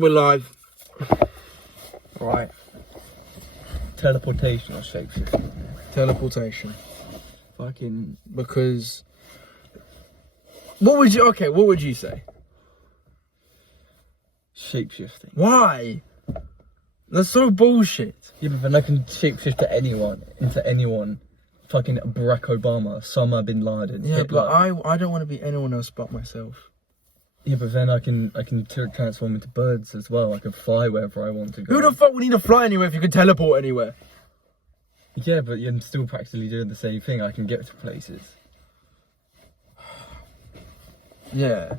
We're live. Right. Teleportation or shapeshifting? Teleportation. Fucking. Because. What would you say? Shapeshifting. Why? That's so bullshit. Yeah, but then I can shapeshift to anyone, into anyone. Fucking Barack Obama, Osama bin Laden. Yeah, Hitler. but I don't want to be anyone else but myself. Yeah, but then I can transform into birds as well. I can fly wherever I want to go. Who the fuck would need to fly anywhere if you could teleport anywhere? Yeah, but I'm still practically doing the same thing. I can get to places. Yeah,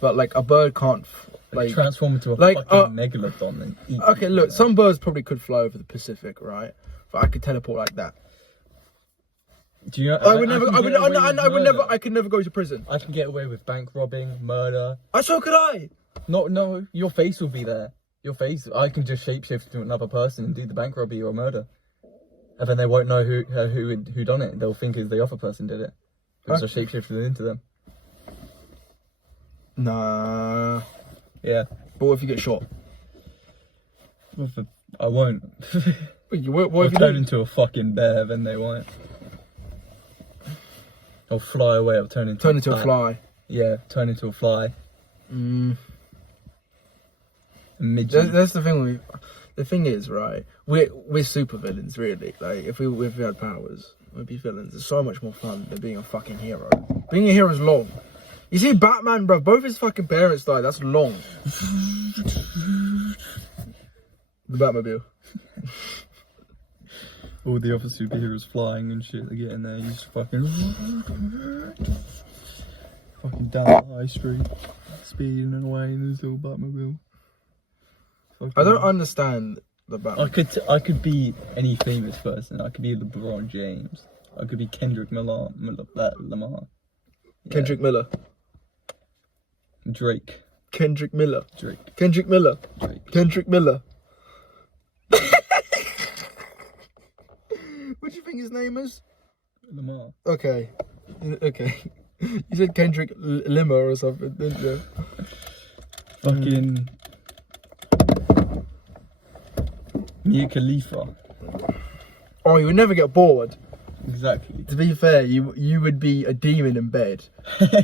but like a bird can't Like transform into a fucking megalodon and eat. Okay, look, some birds probably could fly over the Pacific, right? But I could teleport like that. Do you know? I could never go to prison. I can get away with bank robbing, murder. So could I. No, your face will be there. Your face. I can just shapeshift to another person and do the bank robbery or murder, and then they won't know who done it. They'll think the other person did it because I shapeshifted into them. Nah. Yeah. But what if you get shot? I won't. What if you turn into a fucking bear, then they won't. I'll fly away. I'll turn into a fly. Yeah, turn into a fly. A midget. That's the thing. The thing is, right? We're super villains, really. Like if we had powers, we'd be villains. It's so much more fun than being a fucking hero. Being a hero is long. You see, Batman, bro. Both his fucking parents died. That's long. The Batmobile. All the other superheroes flying and shit, they get in there, you just fucking down the high street, speeding away in his little Batmobile. I don't understand the Batman. I could be any famous person. I could be LeBron James. I could be Kendrick Lamar. Yeah. Kendrick Miller. Drake. Kendrick Miller. Drake. Kendrick Miller. Drake. Kendrick Miller. What do you think his name is? Lamar. Okay. You said Kendrick Limmer or something, didn't you? Fucking Mia Khalifa. Oh, you would never get bored. Exactly. To be fair, you would be a demon in bed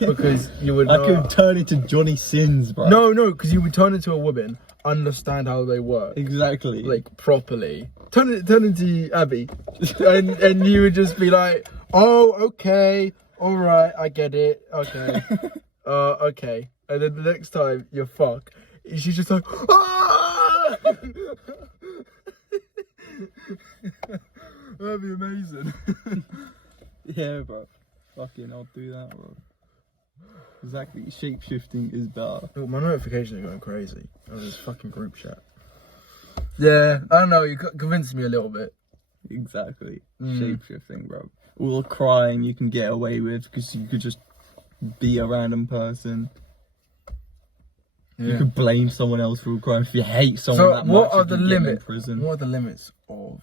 because you would. I could turn into Johnny Sins, bro. No, because you would turn into a woman, understand how they work. Exactly. Like properly. Turn into Abby, and you would just be like, oh, okay, all right, I get it, okay, okay. And then the next time you fuck, she's just like, ah! That'd be amazing. Yeah, bro. Fucking, I'll do that, bro. Exactly. Shapeshifting is better. Look, my notifications are going crazy on this fucking group chat. Yeah, I don't know. You convinced me a little bit. Exactly. Shapeshifting, bro. All the crying you can get away with because you could just be a random person. Yeah. You could blame someone else for all crime if you hate someone that much. What are the limits? Prison. What are the limits of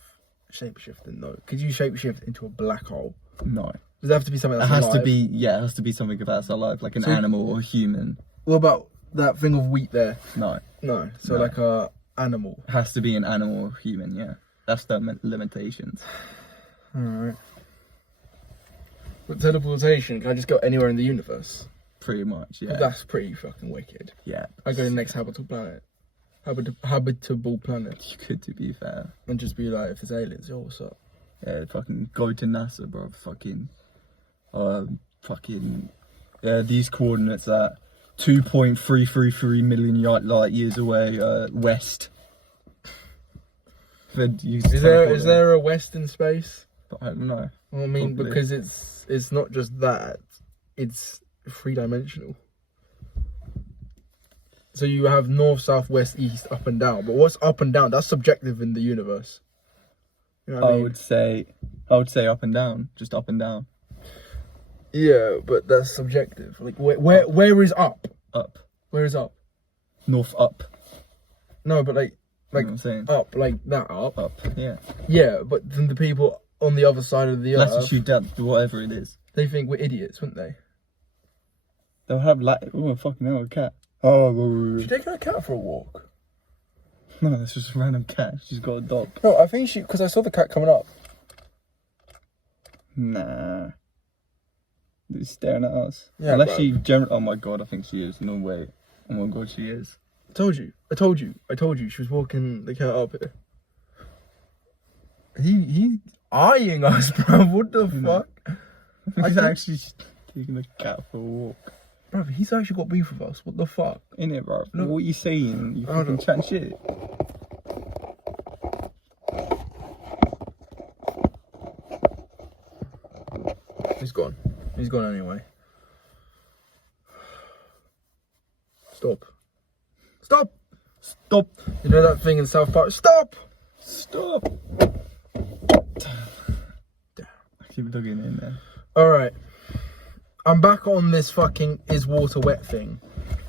shapeshifting though? Could you shapeshift into a black hole? No. Does it have to be something that's alive? It has to be something that's alive, like an animal or a human. What about that thing of wheat there? No. So like a animal. It has to be an animal or human, yeah. That's the limitations. Alright. But teleportation, can I just go anywhere in the universe? Pretty much, yeah. That's pretty fucking wicked. Yeah. I go to the next habitable planet. Habitable planet. You could, to be fair. And just be like, if there's aliens, yo, what's up? Yeah, fucking go to NASA, bro. These coordinates at 2.333 million light years away, west. Is there a west in space? I don't know. Well, I mean, probably. Because it's not just that, it's 3-dimensional. So you have north, south, west, east, up and down. But what's up and down? That's subjective in the universe. You know what I mean? I would say up and down, just up and down. Yeah, but that's subjective. Like where is up? Up. Where is up? North up. No, but like you know what I'm saying? Up, like that up. Up, yeah. Yeah, but then the people on the other side of the earth, latitude, depth, whatever it is, they think we're idiots, wouldn't they? They'll have oh fucking hell, a cat. Oh, should you take a cat for a walk? No, that's just a random cat. She's got a dog. No, I think because I saw the cat coming up. Nah. She's staring at us. Yeah, Unless bro. she oh my god, I think she is. No way. Oh my god, she is. I told you. She was walking the cat up here. He's eyeing us, bro. What the fuck? He's think- actually taking the cat for a walk. Bro, he's actually got beef with us. What the fuck? Innit, bro? Look. What are you saying? You I don't fucking know. chat shit. He's gone. He's gone anyway. Stop. Stop! Stop. You know that thing in South Park? Stop! Stop. I keep looking in there. Alright. I'm back on this fucking is water wet thing.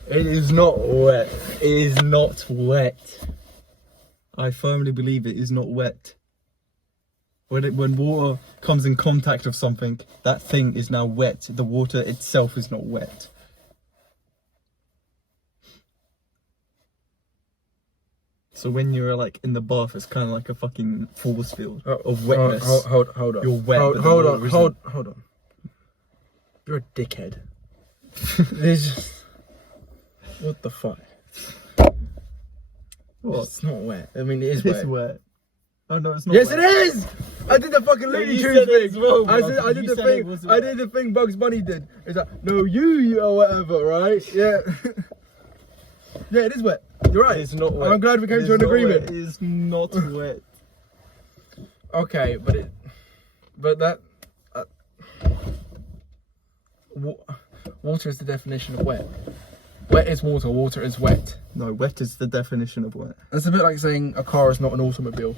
It is not wet. It is not wet. I firmly believe it is not wet. When water comes in contact with something, that thing is now wet. The water itself is not wet. So when you're like in the bath, it's kind of like a fucking force field of wetness. Hold on. You're wet, but the Hold water on. isn't. Hold on. You're a dickhead. There's just... What the fuck? What? It's not wet. I mean, it is It's wet. wet. Oh no, it's not. Yes, wet. it is. I did the fucking No, Looney you Tunes said it as thing. well, I bro. did You the said it thing. wasn't I wet. did the thing Bugs Bunny did. It's like, no, you or whatever, right? Yeah. Yeah, it is wet. You're right. It's not wet. I'm glad we came It to is an not agreement. wet. It is not wet. Okay, but that water is the definition of wet. Wet is water. Water is wet. No, wet is the definition of wet. That's a bit like saying a car is not an automobile.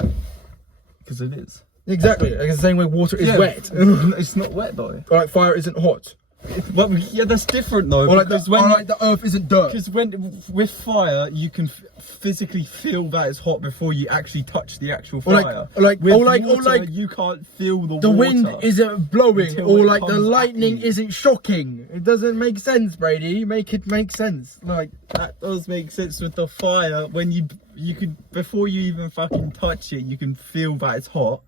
Because it is. Exactly. Like the same way water is wet. It's not wet though. Or like fire isn't hot. Well, yeah, that's different though. Or like, because when the earth isn't dirt. because when with fire you can physically feel that it's hot before you actually touch the actual Or fire. like with or water, you can't feel the the water. wind isn't blowing, until or it like the comes at lightning you. isn't shocking. It doesn't make sense, Brady. Make it make sense. Like That does make sense with the fire. When you could before you even fucking touch it, you can feel that it's hot.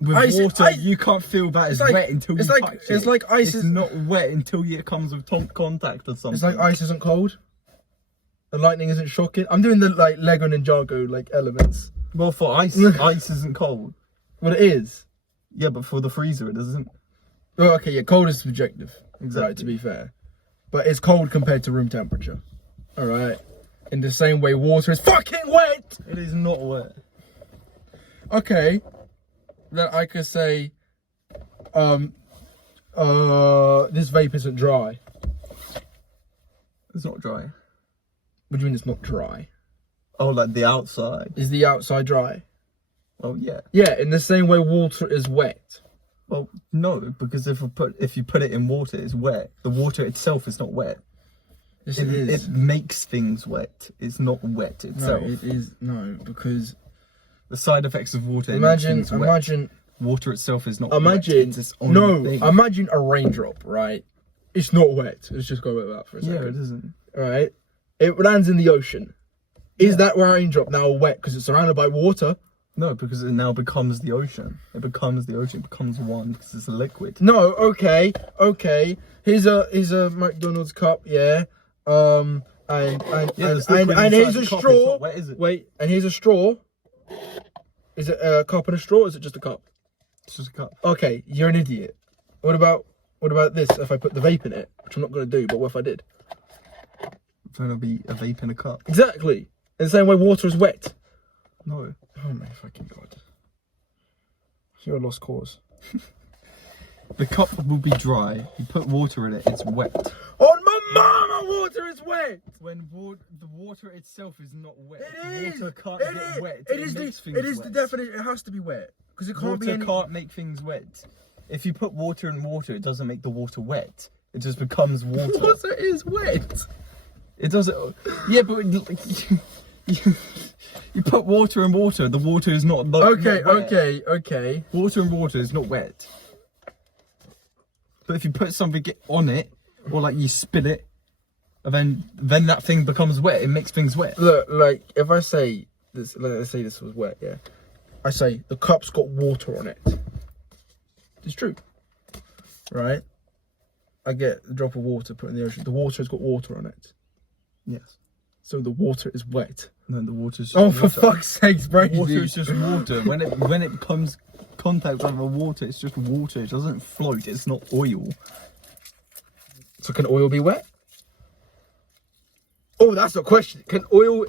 With water, you can't feel that it's like- wet until you it's like- touch it. it's like ice It's is- not wet until it comes with contact or something. it's like ice isn't cold. The lightning isn't shocking. I'm doing the like Lego Ninjago like elements. Well, for ice, ice isn't cold. Well, it is. Yeah, but for the freezer, it isn't. Well, okay, yeah, cold is subjective. Exactly. Right, to be fair, but it's cold compared to room temperature. All right. In the same way, water is fucking wet. It is not wet. Okay. Then I could say, this vape isn't dry. It's not dry. What do you mean it's not dry? Oh, like the outside. Is the outside dry? Oh yeah. Yeah, in the same way water is wet. Well, no, because if you put it in water, it's wet. The water itself is not wet. Yes, It makes things wet. It's not wet No, itself. it is because The side effects of water. It makes things wet. imagine, Water itself is not imagine. wet. It's its own thing. Imagine a raindrop, right? It's not wet. Let's just go with that for a Yeah, second. it isn't. Right? It lands in the ocean. Is that raindrop now wet because it's surrounded by water? No, because it now becomes the ocean. It becomes the ocean. It becomes one because it's a liquid. No, okay. Here's a McDonald's cup, yeah. And there's liquid here's inside a the cup, straw. it's not wet, is it? Wait, and here's a straw. Is it a cup and a straw? Or is it just a cup? It's just a cup. Okay, you're an idiot. What about this? If I put the vape in it, which I'm not gonna do, but what if I did? It's gonna be a vape in a cup. Exactly. In the same way, water is wet. No. Oh my fucking god. You're a lost cause. The cup will be dry. You put water in it, it's wet. On my mama, water is wet. When the water itself is not wet. It is. Water can't It get is. wet. It is makes the. things It is the wet. definition. It has to be wet because it can't be. Water Any... can't make things wet. If you put water in water, it doesn't make the water wet. It just becomes water. Water is wet. It doesn't. Yeah, but you put water in water. The water is not. Okay, not wet. okay. Water in water is not wet. But if you put something on it, or like you spit it, and then that thing becomes wet. It makes things wet. Look, like if I say let's say this was wet, yeah. I say the cup's got water on it. It's true, right? I get a drop of water put in the ocean. The water has got water on it. Yes. So the water is wet. No, the water's just Oh, water. for fuck's sakes, Brady. Water is just water. When it comes contact with the water, it's just water. It doesn't float. It's not oil. So can oil be wet? Oh, that's a question. Is oil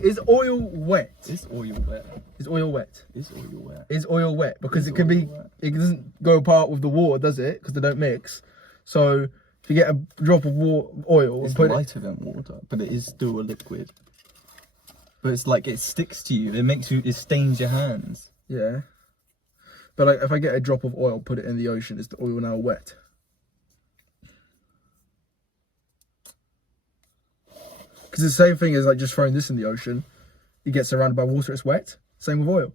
wet? Is oil wet? Is oil wet? Is oil wet? Is oil wet? Because Is it can oil be, wet? it doesn't go apart with the water, does it? Because they don't mix. So if you get a drop of oil It's and put it, lighter than water, but it is still a liquid. But it's like it sticks to you. It stains your hands. yeah. But like, if I get a drop of oil, put it in the ocean, is the oil now wet? Because the same thing as like just throwing this in the ocean, it gets surrounded by water, it's wet. Same with oil.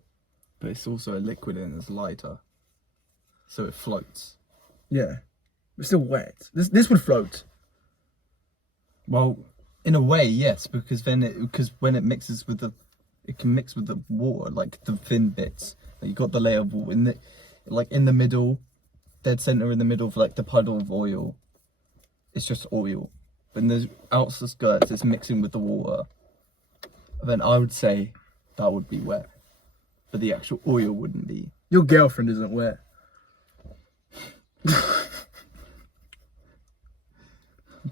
But it's also a liquid and it's lighter. So it floats. Yeah, it's still wet. This would float. Well, in a way, yes, because when it mixes with it can mix with the water, like the thin bits. Like you got the layer of water in the middle, dead center in the middle of like the puddle of oil. It's just oil. But in the outer skirts, it's mixing with the water. Then I would say that would be wet, but the actual oil wouldn't be. Your girlfriend isn't wet.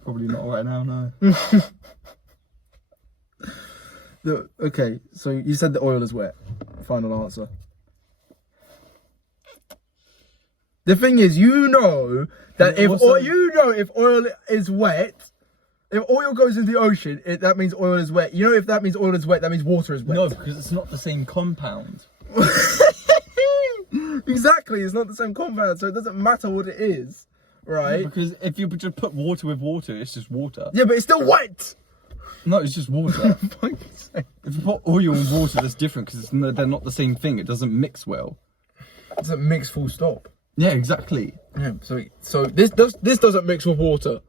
Probably not right now, no. Okay, so you said the oil is wet. Final answer. The thing is, you know that if oil is wet, if oil goes into the ocean, that means oil is wet. You know, if that means oil is wet, that means water is wet. No, because it's not the same compound. Exactly, it's not the same compound, so it doesn't matter what it is, right? Because if you just put water with water, it's just water. Yeah, but it's still wet. No, it's just water. Fuck's sake. If you put oil and water, that's different because they're not the same thing. It doesn't mix well. It doesn't mix full stop. Yeah, exactly. Yeah, so this doesn't mix with water,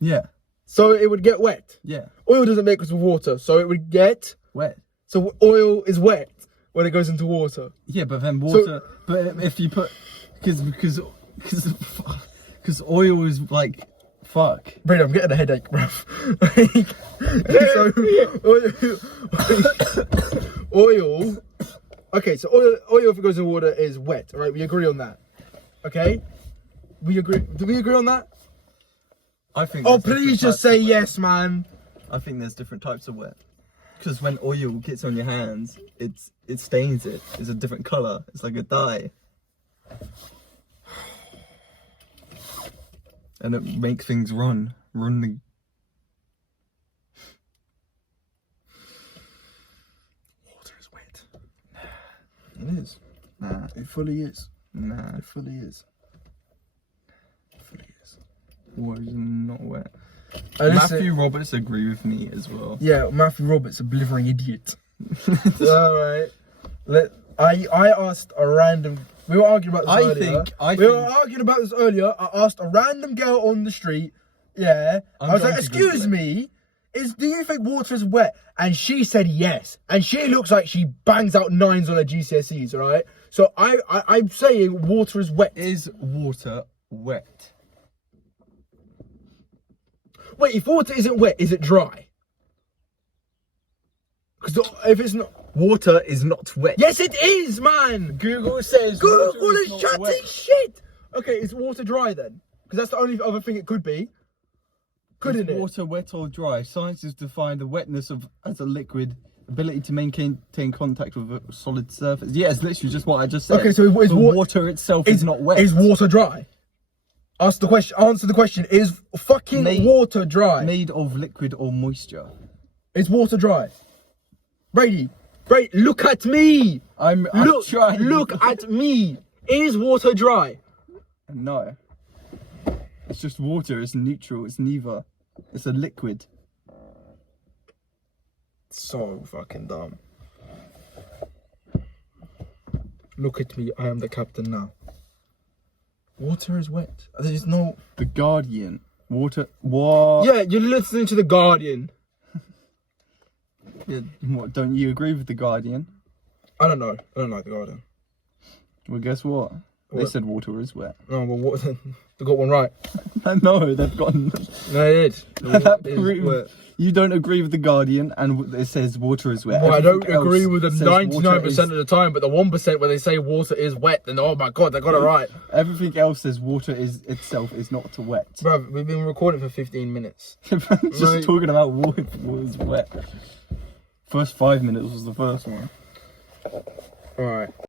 Yeah, so it would get wet. yeah. Oil doesn't mix with water, so it would get. Wet. So oil is wet when it goes into water. Yeah, but then water. But if you put because oil is like fuck. Brady, I'm getting a headache, bruv. So oil. Okay, so oil if it goes in water is wet. All right, we agree on that. Okay, we agree. Do we agree on that? I think. Oh, there's different please just types say of wet. yes, man. I think there's different types of wet. Because when oil gets on your hands, it stains it. It's a different color. It's like a dye. And it makes things run. Water is wet. It is. Nah, it fully is. Nah, It fully is. It fully is. water is not wet. Listen, Matthew Roberts agree with me as well. yeah, Matthew Roberts, a blithering idiot. All right. I asked a random. We were arguing about this earlier. We were arguing about this earlier. I asked a random girl on the street. Yeah. I was like, going to Google "Excuse it." me, do you think water is wet?" And she said yes. And she looks like she bangs out 9s on her GCSEs. All right. So I'm saying water is wet. Is water wet? Wait, if water isn't wet, is it dry? Because if it's not. Water is not wet. Yes, it is, man. Google says Google water is not chatting wet. shit. Okay, is water dry then? Because that's the only other thing it could be. Couldn't Is it? water wet or dry? Scientists define the wetness as a liquid ability to maintain contact with a solid surface. Yeah, it's literally just what I just said. Okay, so is But water itself is not wet. Is water dry? Answer the question. Is fucking water dry? Made of liquid or moisture. Is water dry? Brady, look at me. I'm trying. Look at me. Is water dry? No. It's just water. It's neutral. It's neither. It's a liquid. So fucking dumb. Look at me. I am the captain now. Water is wet. There's no. The Guardian. Water. What? Yeah, you're listening to The Guardian. Yeah, what, don't you agree with The Guardian? I don't know. I don't like The Guardian. Well, guess what? They What? said water is wet. No, well, what? They got one right. No, they've gotten... No, they did. The That water is proves wet. you don't agree with The Guardian and it says water is wet. Well, I don't Everything agree else with the says water 99% of the time, but the 1% where they say water is wet, then oh my god, they got it right. Everything else says water is itself is not to wet. Bruv, we've been recording for 15 minutes. Just Right. talking about water was wet. First 5 minutes was the first one. Alright.